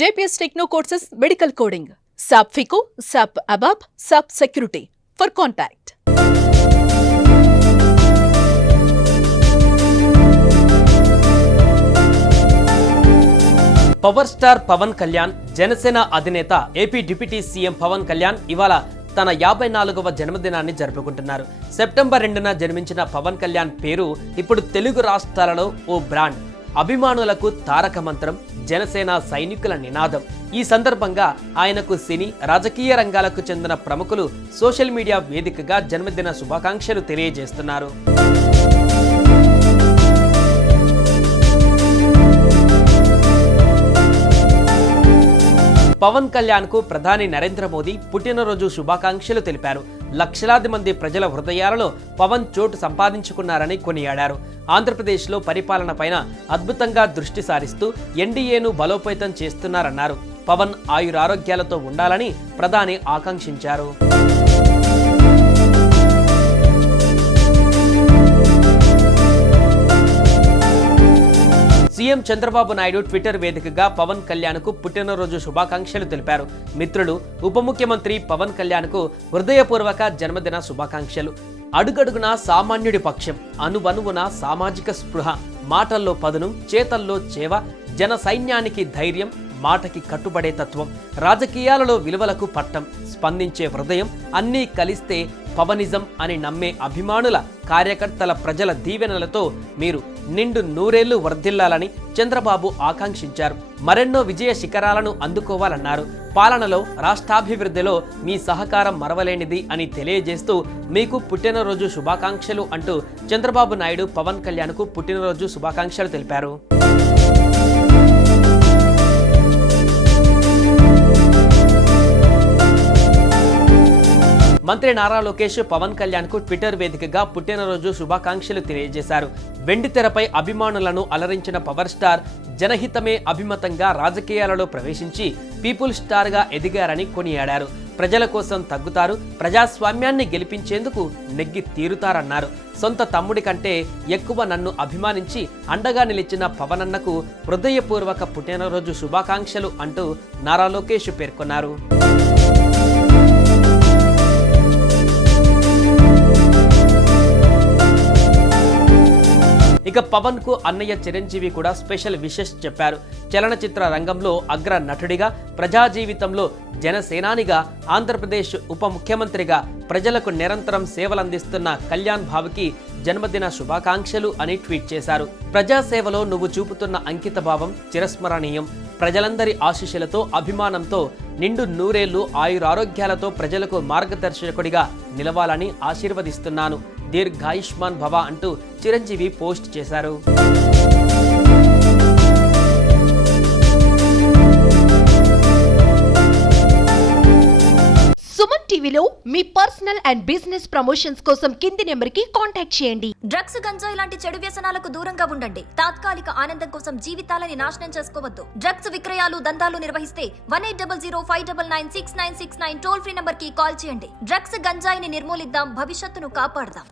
JPS Techno Courses Medical Coding, SAP FICO, SAP ABAP, SAP Security. For contact. Power star Pawan Kalyan Janasena అధినేత AP deputy CM Pawan Kalyan ఇవాళ తన 54వ జన్మదినాన్ని జరుపుకుంటున్నారు. September 2న జన్మించిన పవన్ కళ్యాణ్ పేరు ఇప్పుడు తెలుగు రాష్ట్రాలలో ఓ బ్రాండ్. అభిమానులకు తారక మంత్రం, జనసేన సైనికుల నినాదం. ఈ సందర్భంగా ఆయనకు సినీ, రాజకీయ రంగాలకు చెందిన ప్రముఖులు సోషల్ మీడియా వేదికగా జన్మదిన శుభాకాంక్షలు తెలియజేస్తున్నారు. పవన్ కళ్యాణ్ కు ప్రధాని నరేంద్ర మోదీ పుట్టినరోజు శుభాకాంక్షలు తెలిపారు. లక్షలాది మంది ప్రజల హృదయాలలో పవన్ చోటు సంపాదించుకున్నారని కొనియాడారు. ఆంధ్రప్రదేశ్లో పరిపాలన పైన అద్భుతంగా దృష్టి సారిస్తూ ఎన్డీఏను బలోపేతం చేస్తున్నారన్నారు. పవన్ ఆయురారోగ్యాలతో ఉండాలని ప్రధాని ఆకాంక్షించారు. సీఎం చంద్రబాబు నాయుడు ట్విట్టర్ వేదికగా పవన్ కళ్యాణ్కు పుట్టినరోజు శుభాకాంక్షలు తెలిపారు. మిత్రులు, ఉప ముఖ్యమంత్రి పవన్ కళ్యాణ్కు హృదయపూర్వక జన్మదిన శుభాకాంక్షలు. అడుగడుగునా సామాన్యుడి పక్షం, అనువనువున సామాజిక స్పృహ, మాటల్లో పదును, చేతల్లో చేవ, జన సైన్యానికి ధైర్యం, మాటకి కట్టుబడే తత్వం, రాజకీయాలలో విలువలకు పట్టం, స్పందించే హృదయం, అన్నీ కలిస్తే పవనిజం అని నమ్మే అభిమానుల, కార్యకర్తల, ప్రజల దీవెనలతో మీరు నిండు నూరేళ్లు వర్ధిల్లాలని చంద్రబాబు ఆకాంక్షించారు. మరెన్నో విజయ శిఖరాలను అందుకోవాలన్నారు. పాలనలో, రాష్ట్రాభివృద్ధిలో మీ సహకారం మరవలేనిది అని తెలియజేస్తూ మీకు పుట్టినరోజు శుభాకాంక్షలు అంటూ చంద్రబాబు నాయుడు పవన్ కళ్యాణ్కు పుట్టినరోజు శుభాకాంక్షలు తెలిపారు. మంత్రి నారా లోకేష్ పవన్ కళ్యాణ్కు ట్విట్టర్ వేదికగా పుట్టినరోజు శుభాకాంక్షలు తెలియజేశారు. వెండితెరపై అభిమానులను అలరించిన పవర్ స్టార్ జనహితమే అభిమతంగా రాజకీయాలలో ప్రవేశించి పీపుల్ స్టార్గా ఎదిగారని కొనియాడారు. ప్రజల కోసం తగ్గుతారు, ప్రజాస్వామ్యాన్ని గెలిపించేందుకు నెగ్గి తీరుతారన్నారు. సొంత తమ్ముడి కంటే ఎక్కువ నన్ను అభిమానించి అండగా నిలిచిన పవనన్నకు హృదయపూర్వక పుట్టినరోజు శుభాకాంక్షలు అంటూ నారా లోకేష్ పేర్కొన్నారు. ఇక పవన్ కు అన్నయ్య చిరంజీవి కూడా స్పెషల్ విషెస్ చెప్పారు. చలనచిత్ర రంగంలో అగ్ర నటుడిగా, ప్రజా జీవితంలో జనసేనానిగా, ఆంధ్రప్రదేశ్ ఉప ముఖ్యమంత్రిగా ప్రజలకు నిరంతరం సేవలందిస్తున్న కళ్యాణ్ బాబుకి జన్మదిన శుభాకాంక్షలు అని ట్వీట్ చేశారు. ప్రజాసేవలో నువ్వు చూపుతున్న అంకిత భావం చిరస్మరణీయం. ప్రజలందరి ఆశీస్సులతో, అభిమానంతో నిండు నూరేళ్లు ఆయురారోగ్యాలతో ప్రజలకు మార్గదర్శకుడిగా నిలవాలని ఆశీర్వదిస్తున్నాను. దీర్ఘాయుష్మాన్ భవ అంటూ చిరంజీవి పోస్ట్ చేశారు. సుమన్ టీవీలో మీ పర్సనల్ అండ్ బిజినెస్ ప్రమోషన్స్ కోసం కింది నెంబర్కి కాంటాక్ట్ చేయండి. డ్రగ్స్, గంజాయి లాంటి చెడు వ్యసనాలకు దూరంగా ఉండండి. తాత్కాలిక ఆనందం కోసం జీవితాలని నాశనం చేసుకోవద్దు. డ్రగ్స్ విక్రయాలు, దందాలు నిర్వహిస్తే 180059996969 టోల్ ఫ్రీ నంబర్ కి కాల్ చేయండి. డ్రగ్స్, గంజాయిని నిర్మూలిద్దాం, భవిష్యత్తును కాపాడదాం.